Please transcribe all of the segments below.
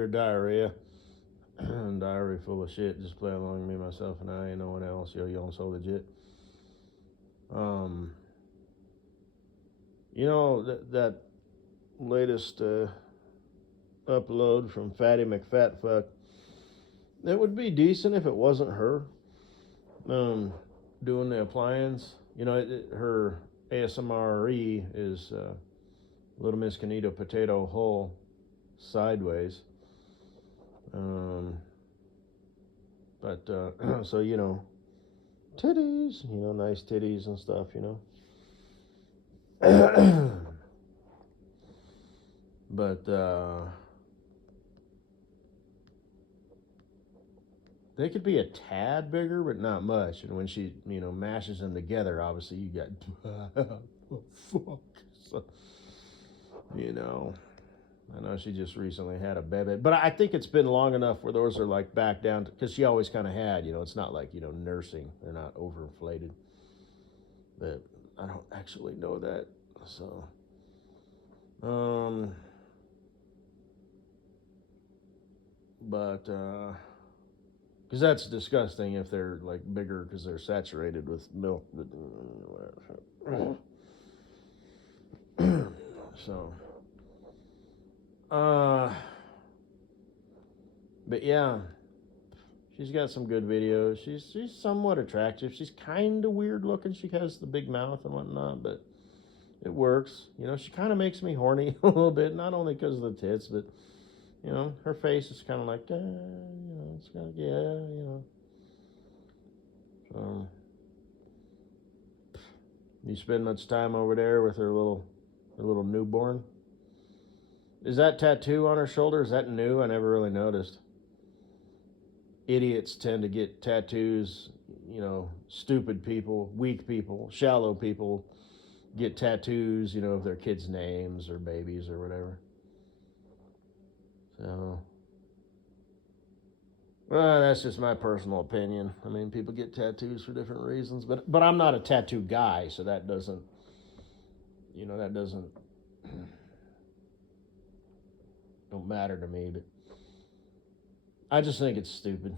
severe diarrhea. Diarrhea full of shit. Just play along, me, myself, and I, and no one else. Yo, so legit. That latest upload from Fatty McFatfuck, it would be decent if it wasn't her doing the appliance. Her ASMR is Little Miss Canito Potato Hole Sideways. But so titties, nice titties and stuff, But they could be a tad bigger, but not much. And when she, mashes them together, obviously you got, oh, fuck. So, I know she just recently had a baby, but I think it's been long enough where those are like back down, because she always kind of had, it's not like, nursing. They're not overinflated. But I don't actually know that. So, but, because that's disgusting if they're like bigger because they're saturated with milk. But, so, but yeah, she's got some good videos. She's somewhat attractive. She's kind of weird looking. She has the big mouth and whatnot, but it works. She kind of makes me horny a little bit, not only because of the tits, but her face is kind of like, it's kind of, So, you spend much time over there with her little newborn? Is that tattoo on her shoulder? Is that new? I never really noticed. Idiots tend to get tattoos. Stupid people, weak people, shallow people get tattoos, of their kids' names or babies or whatever. So, well, that's just my personal opinion. I mean, people get tattoos for different reasons, but I'm not a tattoo guy, so that doesn't, don't matter to me. But I just think it's stupid.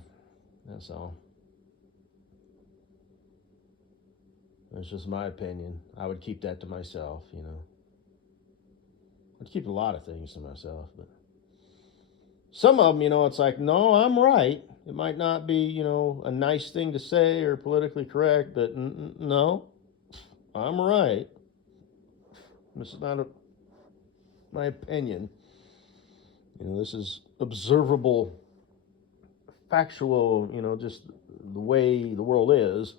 That's all. That's just my opinion. I would keep that to myself, I'd keep a lot of things to myself, but some of them, it's like, no, I'm right. It might not be, a nice thing to say or politically correct, but no, I'm right. This is not my opinion. This is observable, factual, just the way the world is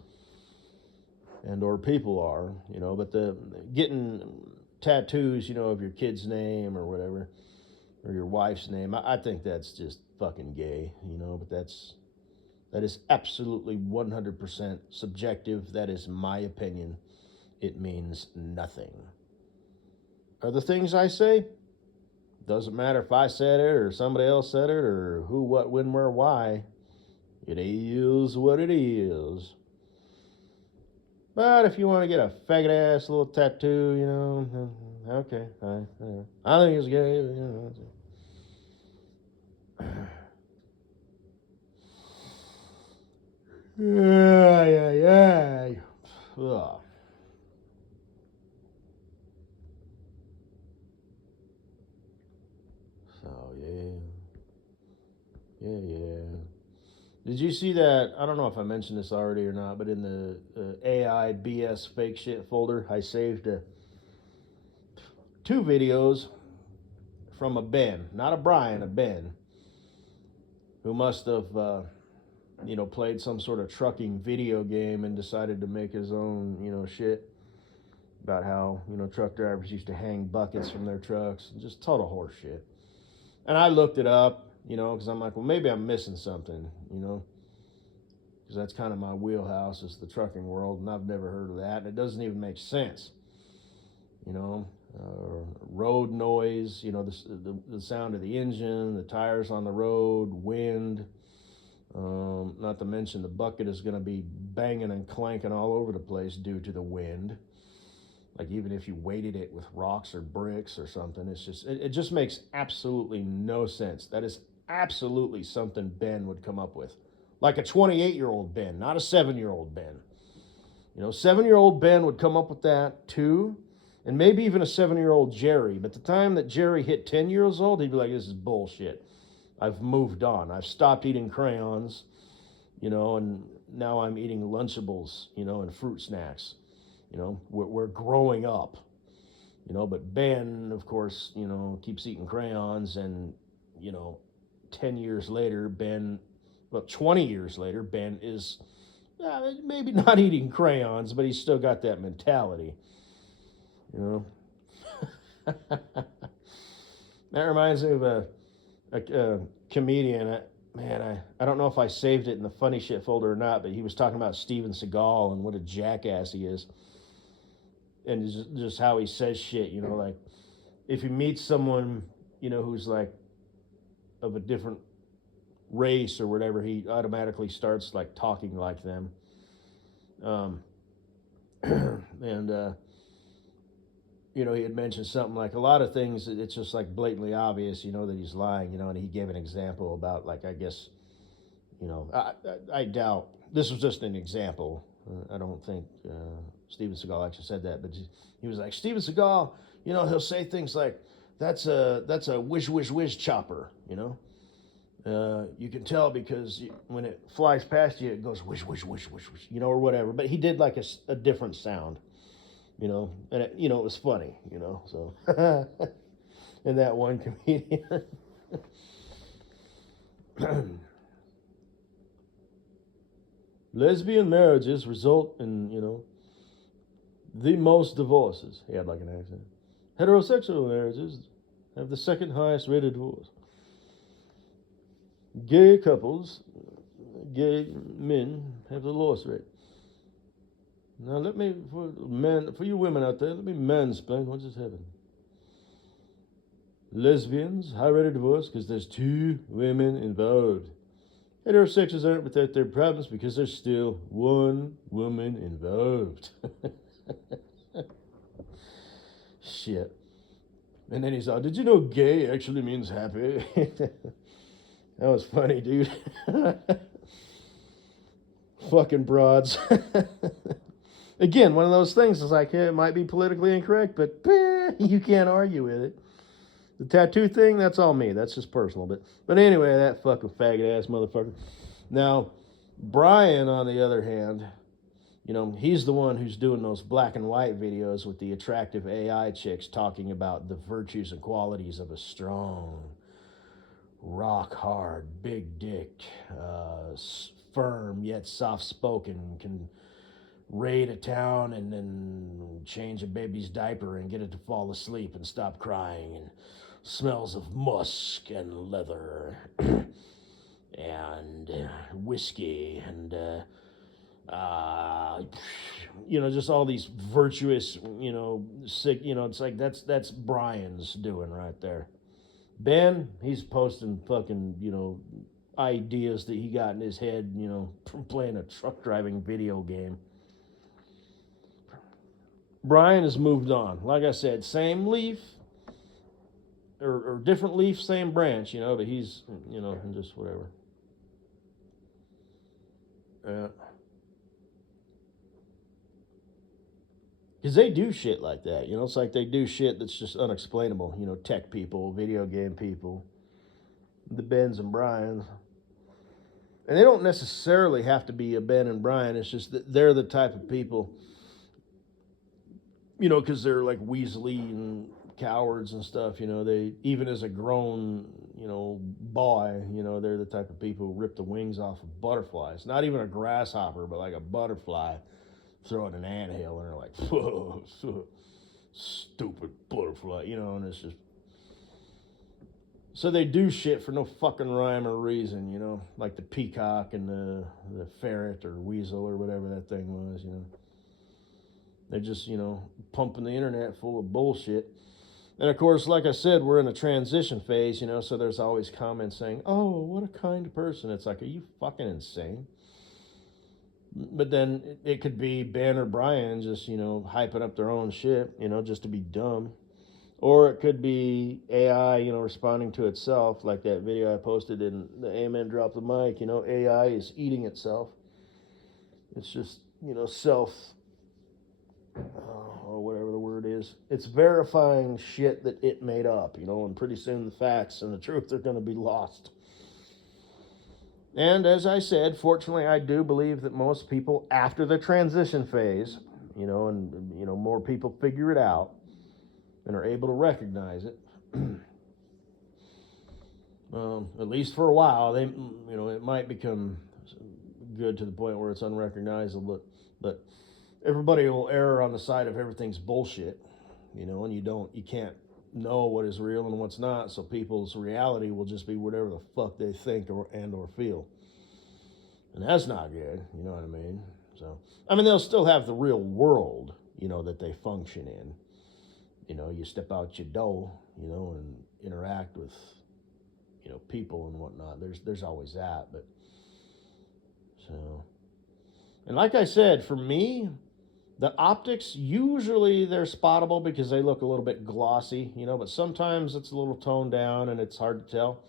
and or people are, but the getting tattoos, of your kid's name or whatever, or your wife's name, I think that's just fucking gay, but that is absolutely 100% subjective. That is my opinion. It means nothing. Are the things I say? Doesn't matter if I said it or somebody else said it or who, what, when, where, why. It is what it is. But if you want to get a faggot ass little tattoo, okay, fine, whatever. I think it's gay, Yeah. Ugh. So, yeah. Did you see that? I don't know if I mentioned this already or not, but in the AI BS fake shit folder, I saved 2 videos from a Ben, not a Brian, a Ben, who must have, played some sort of trucking video game and decided to make his own, shit about how, truck drivers used to hang buckets from their trucks. Just total horse shit. And I looked it up, because I'm like, well, maybe I'm missing something, because that's kind of my wheelhouse is the trucking world, and I've never heard of that, and it doesn't even make sense, road noise, the sound of the engine, the tires on the road, wind, not to mention the bucket is going to be banging and clanking all over the place due to the wind. Like even if you weighted it with rocks or bricks or something, it just makes absolutely no sense. That is absolutely something Ben would come up with. Like a 28-year-old Ben, not a 7-year-old Ben. 7-year-old Ben would come up with that too. And maybe even a 7-year-old Jerry. But the time that Jerry hit 10 years old, he'd be like, this is bullshit. I've moved on. I've stopped eating crayons, and now I'm eating Lunchables, and fruit snacks. We're growing up. But Ben, of course, keeps eating crayons, and 10 years later, 20 years later, Ben is maybe not eating crayons, but he's still got that mentality. That reminds me of a comedian. I don't know if I saved it in the funny shit folder or not, but he was talking about Steven Seagal and what a jackass he is. And just how he says shit, like if he meets someone, who's like of a different race or whatever, he automatically starts like talking like them. And he had mentioned something like a lot of things. It's just like blatantly obvious, that he's lying, and he gave an example about like, I guess, I doubt this was just an example. I don't think Steven Seagal actually said that, but he was like, Steven Seagal, he'll say things like, that's a wish chopper, you can tell because when it flies past you, it goes wish, or whatever. But he did like a different sound, and it was funny, so. And that one comedian. Lesbian marriages result in, the most divorces. He had like an accent. Heterosexual marriages have the second highest rate of divorce. Gay gay men have the lowest rate. Now for you women out there, let me mansplain what just happened. Lesbians, high rate of divorce because there's 2 women involved. Heterosexuals aren't without their problems because there's still 1 woman involved. Shit. And then he's like, did you know gay actually means happy? That was funny, dude. Fucking broads. Again, one of those things is like, it might be politically incorrect, but you can't argue with it. The tattoo thing, that's all me. That's just personal. But anyway, that fucking faggot-ass motherfucker. Now, Brian, on the other hand, he's the one who's doing those black and white videos with the attractive AI chicks talking about the virtues and qualities of a strong, rock-hard, big dick, firm yet soft-spoken, can raid a town and then change a baby's diaper and get it to fall asleep and stop crying, and smells of musk and leather and whiskey and just all these virtuous, sick, it's like that's Brian's doing right there. Ben, he's posting fucking, ideas that he got in his head, from playing a truck driving video game. Brian has moved on. Like I said, same leaf, or different leaf, same branch, but he's, just whatever. Because they do shit like that, it's like they do shit that's just unexplainable, tech people, video game people, the Bens and Brians. And they don't necessarily have to be a Ben and Brian, it's just that they're the type of people, because they're like Weasley and cowards and stuff, they, even as a grown, boy, they're the type of people who rip the wings off of butterflies. Not even a grasshopper, but like a butterfly, throw it an anthill, and they're like, whoa, stupid butterfly, and it's just. So they do shit for no fucking rhyme or reason, like the peacock and the ferret or weasel or whatever that thing was, They're just, pumping the internet full of bullshit. And of course, like I said, we're in a transition phase, so there's always comments saying, oh, what a kind person. It's like, are you fucking insane? But then it could be Ben or Brian just, hyping up their own shit, just to be dumb. Or it could be AI, responding to itself, like that video I posted in the Amen Drop the Mic. AI is eating itself. It's just, self, or whatever the word is. It's verifying shit that it made up, and pretty soon the facts and the truth are going to be lost. And as I said, fortunately, I do believe that most people, after the transition phase, and more people figure it out and are able to recognize it. At least for a while, it might become good to the point where it's unrecognizable. But everybody will err on the side of everything's bullshit, and you can't know what is real and what's not. So people's reality will just be whatever the fuck they think or feel, and that's not good. You know what I mean? So they'll still have the real world, that they function in. You step out your door, and interact with, people and whatnot. There's always that, but so, and like I said, for me, the optics usually they're spottable because they look a little bit glossy, but sometimes it's a little toned down and it's hard to tell.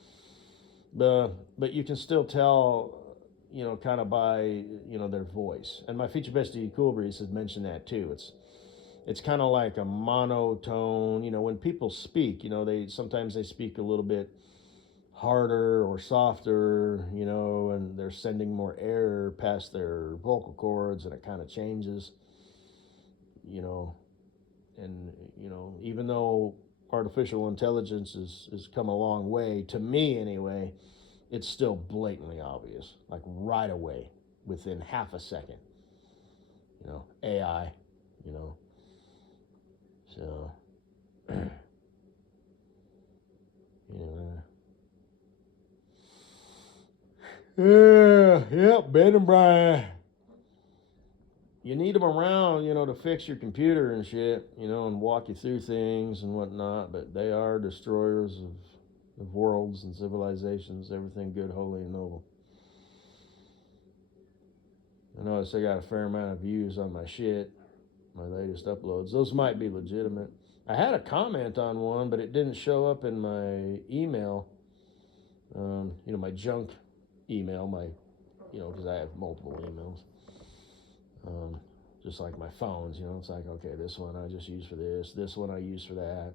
But you can still tell, kind of by their voice. And my feature bestie Cool Breeze has mentioned that too. It's kind of like a monotone. When people speak, they sometimes speak a little bit harder or softer, and they're sending more air past their vocal cords, and it kind of changes, and even though artificial intelligence has come a long way, to me anyway, it's still blatantly obvious, like right away, within half a second. AI, so yeah, Ben and Brian. You need them around, to fix your computer and shit, and walk you through things and whatnot. But they are destroyers of worlds and civilizations, everything good, holy, and noble. I notice I got a fair amount of views on my shit, my latest uploads. Those might be legitimate. I had a comment on one, but it didn't show up in my email. My junk email, because I have multiple emails. Just like my phones, it's like, okay, this one I just use for this one I use for that.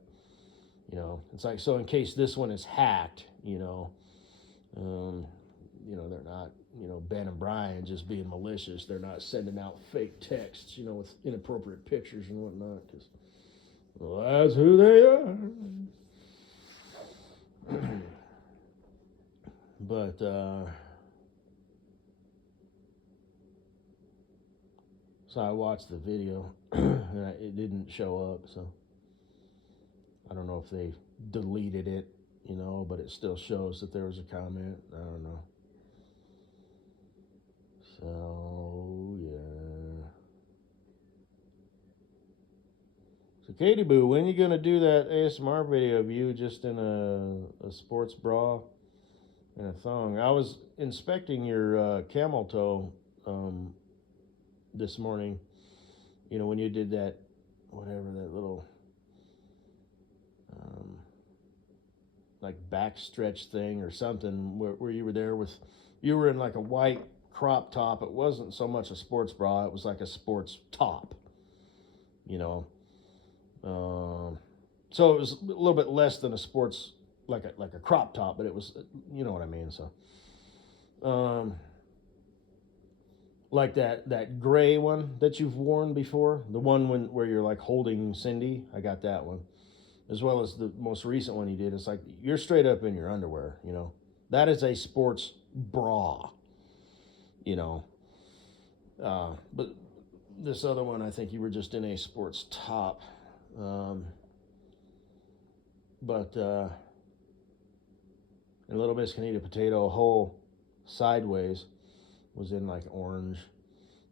It's like, so in case this one is hacked, they're not, Ben and Brian just being malicious. They're not sending out fake texts, with inappropriate pictures and whatnot, because, well, that's who they are. But, so I watched the video, and it didn't show up, so I don't know if they deleted it, but it still shows that there was a comment. I don't know. So, yeah. So, Katie Boo, when are you going to do that ASMR video of you just in a sports bra and a thong? I was inspecting your camel toe this morning, when you did that, whatever, that little like back stretch thing or something, where you were there you were in like a white crop top. It wasn't so much a sports bra, it was like a sports top, so it was a little bit less than a sports, like a crop top, but it was, you know what I mean. So like that gray one that you've worn before, the one where you're like holding Cindy, I got that one, as well as the most recent one you did. It's like you're straight up in your underwear, that is a sports bra, but this other one, I think you were just in a sports top, but and Little Miss Can Eat a Potato whole sideways was in like orange,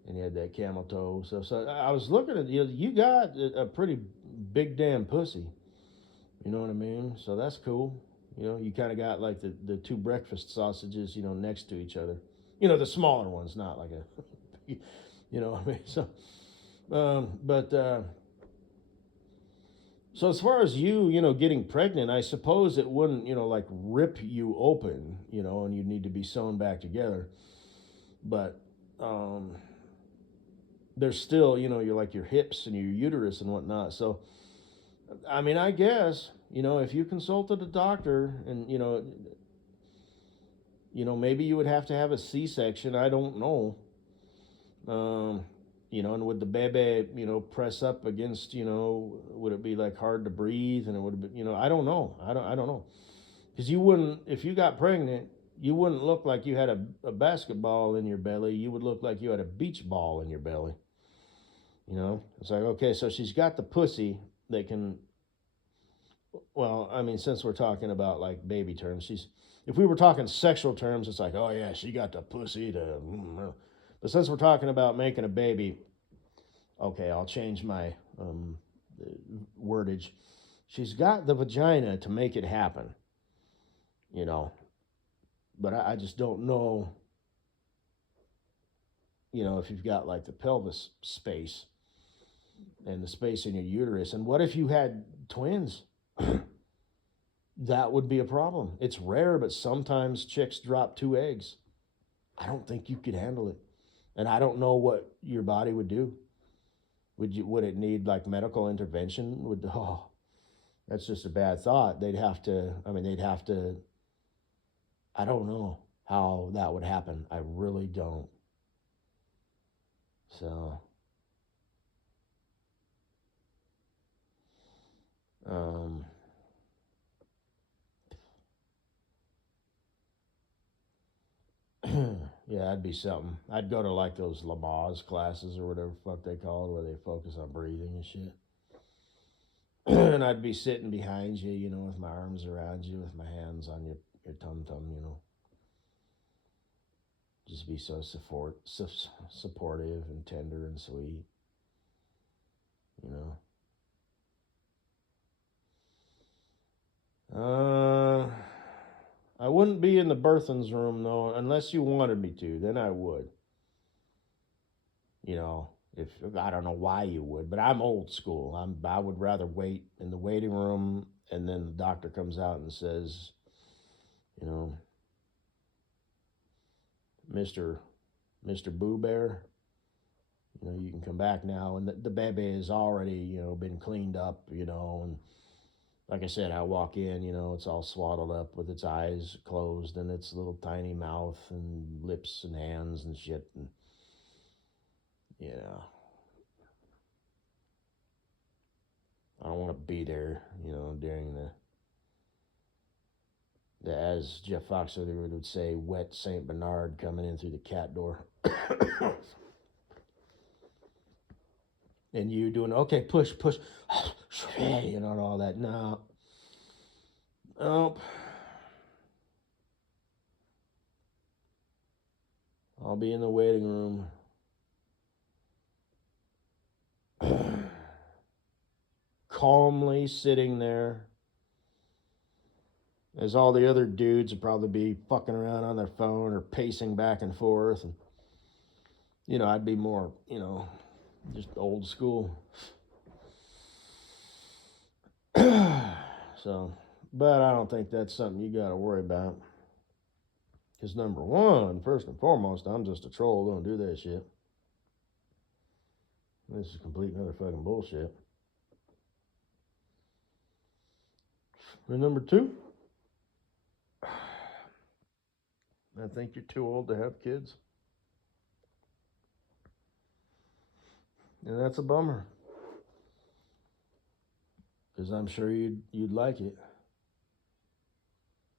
and you had that camel toe. So I was looking at you got a pretty big damn pussy. You know what I mean? So that's cool. You kind of got like the two breakfast sausages, next to each other. The smaller ones, not like a, what I mean? So, but So as far as you getting pregnant, I suppose it wouldn't, like rip you open, and you'd need to be sewn back together. But um, there's still, you're like your hips and your uterus and whatnot. So, I mean, I guess, if you consulted a doctor and, maybe you would have to have a C-section. I don't know. Um, and would the baby, press up against, would it be like hard to breathe? And it would have been, I don't know. I don't know. Because you wouldn't, if you got pregnant, you wouldn't look like you had a basketball in your belly. You would look like you had a beach ball in your belly. It's like, okay, so she's got the pussy that can, well, I mean, since we're talking about like baby terms, if we were talking sexual terms, it's like, oh yeah, she got the pussy to, but since we're talking about making a baby, okay, I'll change my wordage. She's got the vagina to make it happen, you know, but I just don't know, if you've got like the pelvis space and the space in your uterus. And what if you had twins? That would be a problem. It's rare, but sometimes chicks drop 2 eggs. I don't think you could handle it. And I don't know what your body would do. Would it need like medical intervention? That's just a bad thought. They'd have to I don't know how that would happen. I really don't. So um yeah, that'd be something. I'd go to like those Lamaze classes or whatever the fuck they call it, where they focus on breathing and shit. And I'd be sitting behind you, with my arms around you, with my hands on your tum tum. Just be so supportive and tender and sweet, you know. I wouldn't be in the birthings room though, unless you wanted me to. Then I would. If I don't know why you would, but I'm old school. I would rather wait in the waiting room, and then the doctor comes out and says, you know, Mister Boo Bear, you can come back now, and the baby has already been cleaned up, and like I said, I walk in, it's all swaddled up with its eyes closed and its little tiny mouth and lips and hands and shit, and yeah, I don't want to be there, during the as Jeff Foxworthy would say, wet Saint Bernard coming in through the cat door. And you doing, okay, push, and all that. No. Nope. I'll be in the waiting room. Calmly sitting there. As all the other dudes would probably be fucking around on their phone or pacing back and forth. And, I'd be more, just old school. So, but I don't think that's something you got to worry about. Because number one, first and foremost, I'm just a troll. Don't do that shit. This is complete and utter fucking bullshit. And number two, I think you're too old to have kids. And that's a bummer. Because I'm sure you'd like it.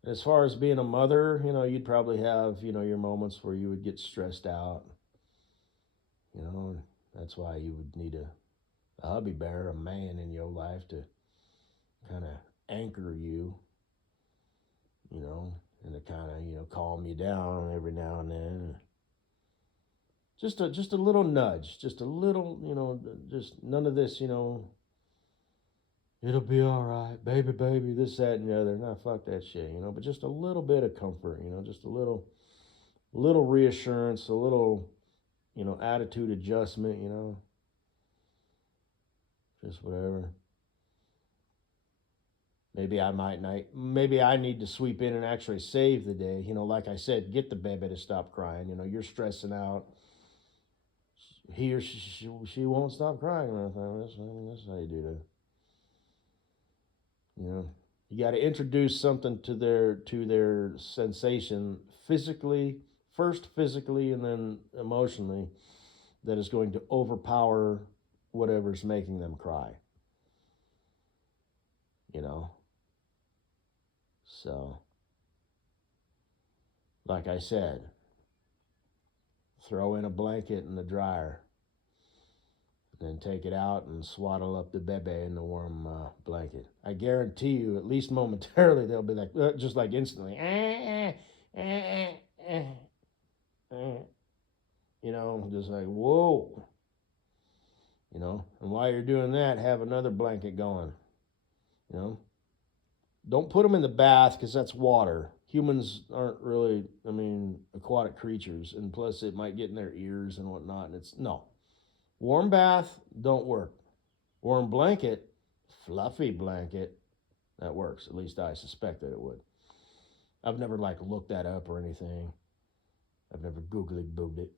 As far as being a mother, you'd probably have, your moments where you would get stressed out. That's why you would need a hubby bear, a man in your life to kind of anchor you, and to kind of, calm you down every now and then. Just a little nudge, just a little, just none of this, it'll be all right, baby, this, that, and the other. Nah, fuck that shit, but just a little bit of comfort, just a little reassurance, a little, attitude adjustment, just whatever. Maybe I might not. Maybe I need to sweep in and actually save the day. Like I said, get the baby to stop crying. You're stressing out. He or she won't stop crying. That's how you do that. You got to introduce something to their sensation physically, first physically, and then emotionally, that is going to overpower whatever's making them cry. You know. So, like I said, throw in a blanket in the dryer, then take it out and swaddle up the baby in the warm blanket. I guarantee you, at least momentarily, they'll be like, just like instantly, just like, whoa. And while you're doing that, have another blanket going. Don't put them in the bath because that's water. Humans aren't really, aquatic creatures, and plus it might get in their ears and whatnot. And no. Warm bath don't work. Warm blanket, fluffy blanket, that works. At least I suspect that it would. I've never looked that up or anything. I've never googly boobed it.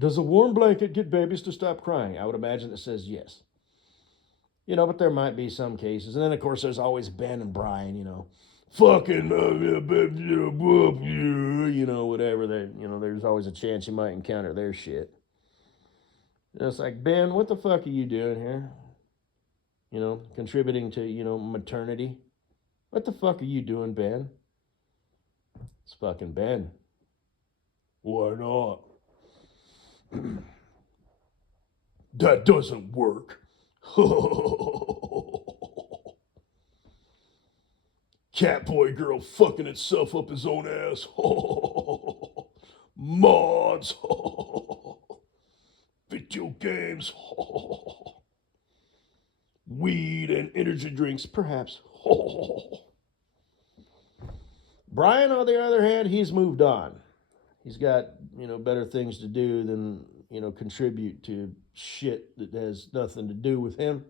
Does a warm blanket get babies to stop crying? I would imagine it says yes. But there might be some cases. And then, of course, there's always Ben and Brian, fucking, whatever. There's always a chance you might encounter their shit. And it's like, Ben, what the fuck are you doing here? Contributing to, maternity. What the fuck are you doing, Ben? It's fucking Ben. Why not? That doesn't work. Catboy girl fucking itself up his own ass. Mods. Video games. Weed and energy drinks, perhaps. Brian, on the other hand, he's moved on. He's got, better things to do than, contribute to shit that has nothing to do with him.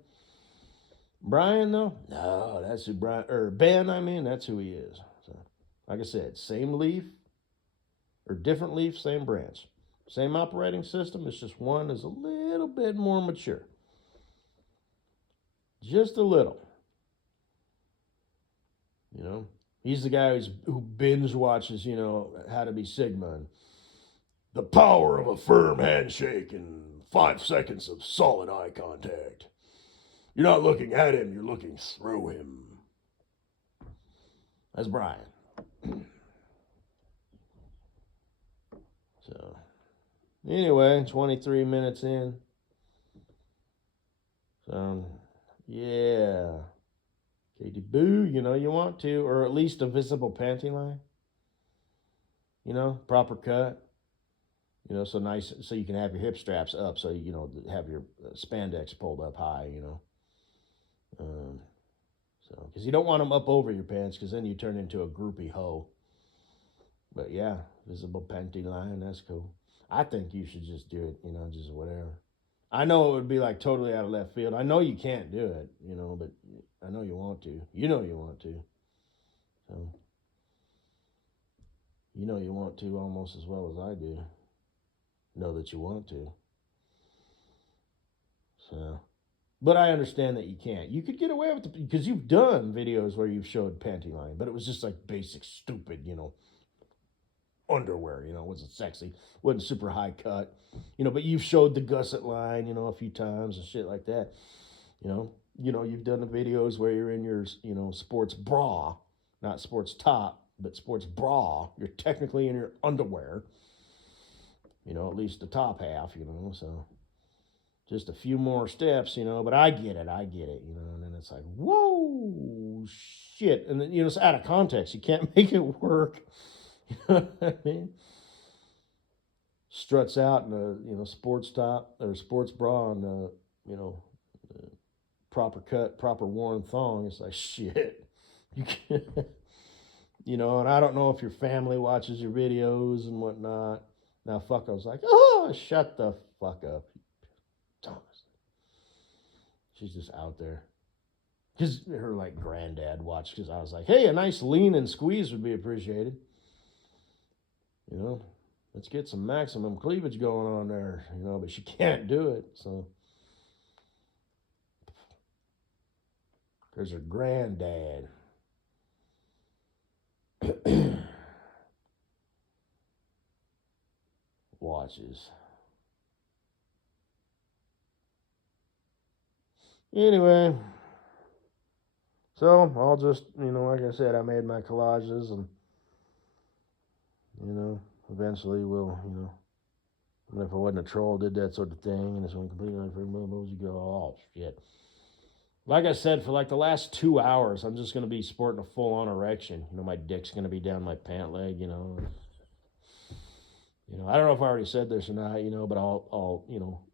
Brian, though, no, that's who Ben, that's who he is. So, like I said, same leaf, or different leaf, same branch. Same operating system, it's just one is a little bit more mature. Just a little. He's the guy who binge watches, How to Be Sigma and the power of a firm handshake and 5 seconds of solid eye contact. You're not looking at him, you're looking through him. That's Brian. So, anyway, 23 minutes in. So, yeah. Katie Boo, you want to, or at least a visible panty line. Proper cut. So nice, so you can have your hip straps up, so have your spandex pulled up high. So because you don't want them up over your pants, because then you turn into a groupie hoe. But yeah, visible panty line, that's cool. I think you should just do it. Just whatever. I know it would be totally out of left field. I know you can't do it, but I know you want to. You want to. So, you want to almost as well as I do. Know that you want to. So, but I understand that you can't. You could get away with it because you've done videos where you've showed panty line, but it was just basic, stupid, underwear, wasn't sexy, wasn't super high cut, but you've showed the gusset line, a few times and shit like that. You've done the videos where you're in your, sports bra, not sports top, but sports bra. You're technically in your underwear, at least the top half, so just a few more steps, but I get it, and then it's like, whoa, shit, and then, it's out of context. You can't make it work. You know what I mean? Struts out in a, sports top or sports bra and proper cut, proper worn thong. It's like, shit. You can't, and I don't know if your family watches your videos and whatnot. Now, fuck, I was like, oh, shut the fuck up, Thomas. She's just out there. Because her like granddad watched. Because I was like, hey, a nice lean and squeeze would be appreciated. You know, let's get some maximum cleavage going on there. You know, but she can't do it. So there's her granddad. Watches. Anyway, so I'll just, like I said, I made my collages and, eventually if I wasn't a troll, did that sort of thing, and it's one completely different moves, you go, oh, shit. Like I said, for like the last 2 hours, I'm just going to be sporting a full-on erection. My dick's going to be down my pant leg, I don't know if I already said this or not, but I'll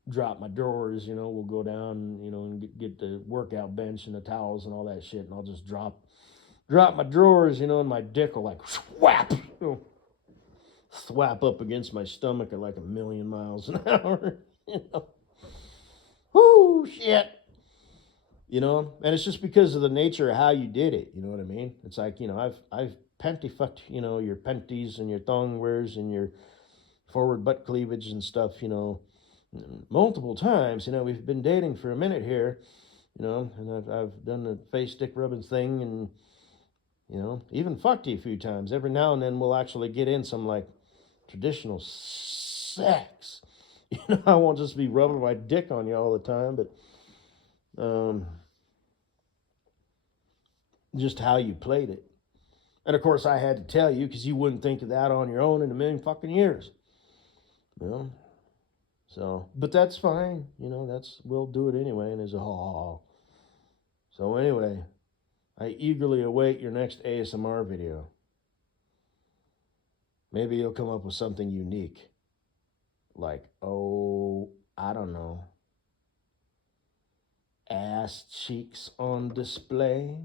drop my drawers, we'll go down, and get the workout bench and the towels and all that shit, and I'll just drop my drawers, and my dick will like whap, thwap up against my stomach at like 1,000,000 miles an hour, Whoo, shit. And it's just because of the nature of how you did it, you know what I mean? It's like, I've panty fucked, your panties and your thong wears and your forward butt cleavage and stuff, multiple times. We've been dating for a minute here, and I've done the face stick rubbing thing and, even fucked you a few times. Every now and then we'll actually get in some like traditional sex. I won't just be rubbing my dick on you all the time, but just how you played it. And of course I had to tell you because you wouldn't think of that on your own in a million fucking years. So, but that's fine. We'll do it anyway. And there's a ha. So anyway, I eagerly await your next ASMR video. Maybe you'll come up with something unique. Like, I don't know, ass cheeks on display.